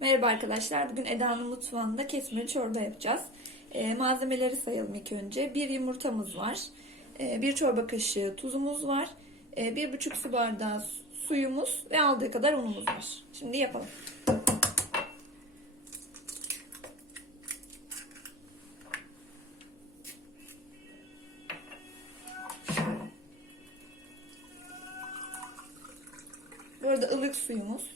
Merhaba arkadaşlar. Bugün Eda'nın mutfağında kesmeli çorba yapacağız. Ee, malzemeleri sayalım ilk önce. Bir yumurtamız var. Ee, bir çorba kaşığı tuzumuz var. Ee, bir buçuk su bardağı suyumuz ve aldığı kadar unumuz var. Şimdi yapalım. Bu arada ılık suyumuz.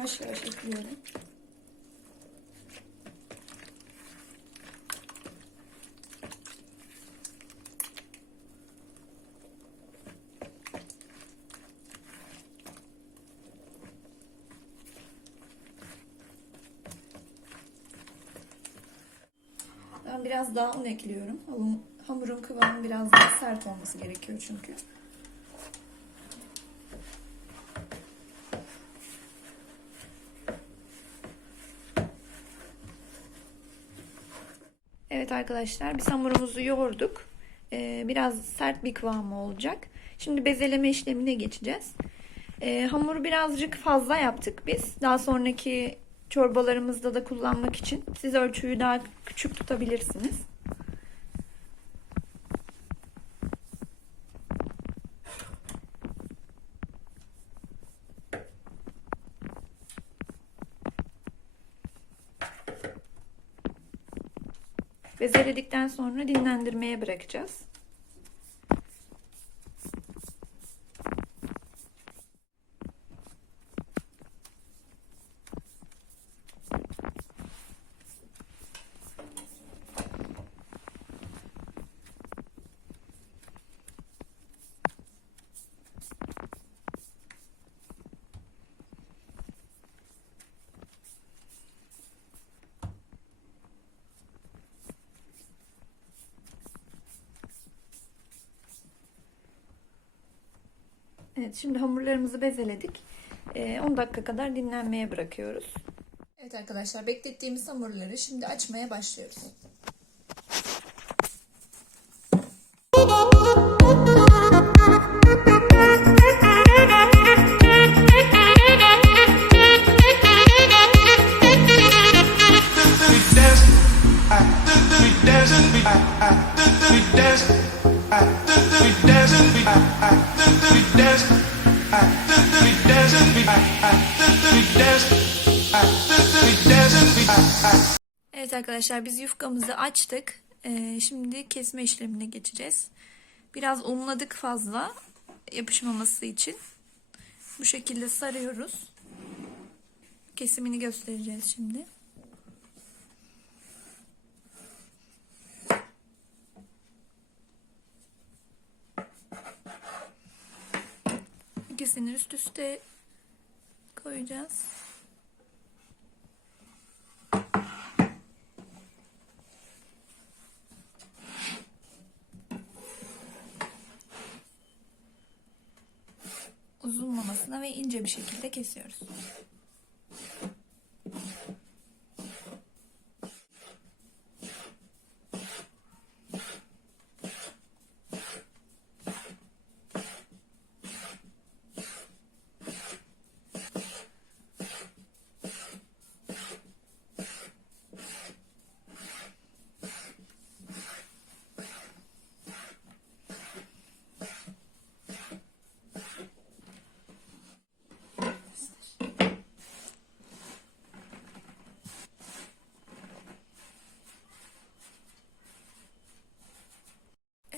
Yavaş yavaş ekliyorum. Ben biraz daha un ekliyorum. Hamurun kıvamı biraz daha sert olması gerekiyor çünkü. Evet arkadaşlar biz hamurumuzu yoğurduk. Ee, biraz sert bir kıvamı olacak. Şimdi bezeleme işlemine geçeceğiz. Ee, hamuru birazcık fazla yaptık biz. Daha sonraki çorbalarımızda da kullanmak için siz ölçüyü daha küçük tutabilirsiniz. Bezeledikten sonra dinlendirmeye bırakacağız. Evet şimdi hamurlarımızı bezeledik. Ee, 10 dakika kadar dinlenmeye bırakıyoruz. Evet arkadaşlar beklettiğimiz hamurları şimdi açmaya başlıyoruz. Evet arkadaşlar biz yufkamızı açtık. Ee, şimdi kesme işlemine geçeceğiz. Biraz unladık fazla yapışmaması için. Bu şekilde sarıyoruz. Kesimini göstereceğiz şimdi. İkisini üst üste koyacağız. uzunlamasına ve ince bir şekilde kesiyoruz.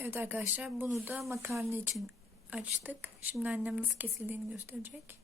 Evet arkadaşlar bunu da makarna için açtık. Şimdi annem nasıl kesildiğini gösterecek.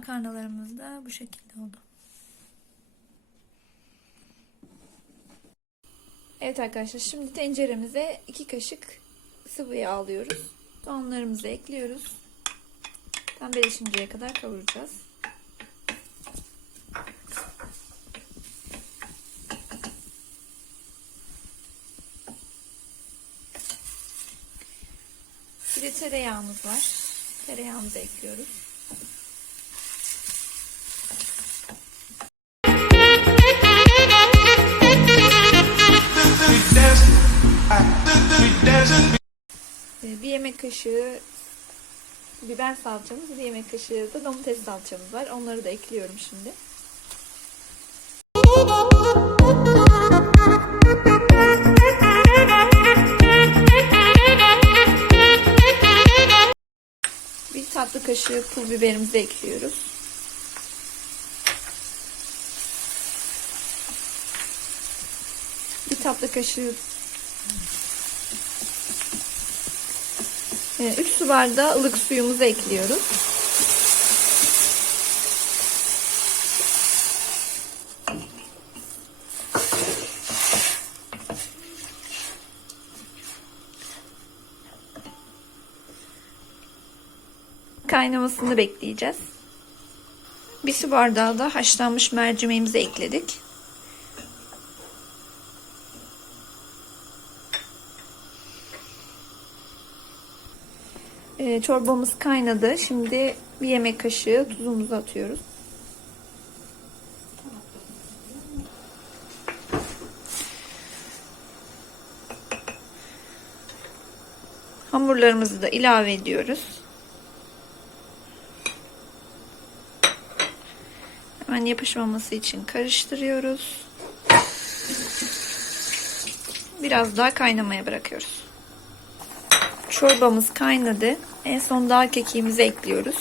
Makarnalarımız da bu şekilde oldu. Evet arkadaşlar şimdi tenceremize 2 kaşık sıvı yağ alıyoruz. Soğanlarımızı ekliyoruz. Pembeleşinceye kadar kavuracağız. Bir de tereyağımız var. Tereyağımızı ekliyoruz. Yemek kaşığı biber salçamız, bir yemek kaşığı da domates salçamız var. Onları da ekliyorum şimdi. Bir tatlı kaşığı pul biberimizi ekliyoruz. Bir tatlı kaşığı 3 su bardağı ılık suyumuzu ekliyoruz. Kaynamasını bekleyeceğiz. Bir su bardağı da haşlanmış mercimeğimizi ekledik. Ee, çorbamız kaynadı. Şimdi bir yemek kaşığı tuzumuzu atıyoruz. Hamurlarımızı da ilave ediyoruz. Hemen yapışmaması için karıştırıyoruz. Biraz daha kaynamaya bırakıyoruz. Çorbamız kaynadı. En son dağ kekiğimizi ekliyoruz.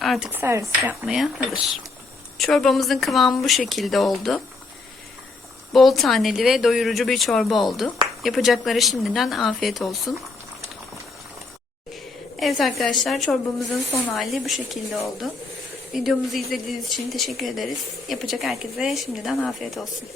Artık servis yapmaya hazır. Çorbamızın kıvamı bu şekilde oldu. Bol taneli ve doyurucu bir çorba oldu. Yapacakları şimdiden afiyet olsun. Evet arkadaşlar çorbamızın son hali bu şekilde oldu. Videomuzu izlediğiniz için teşekkür ederiz. Yapacak herkese şimdiden afiyet olsun.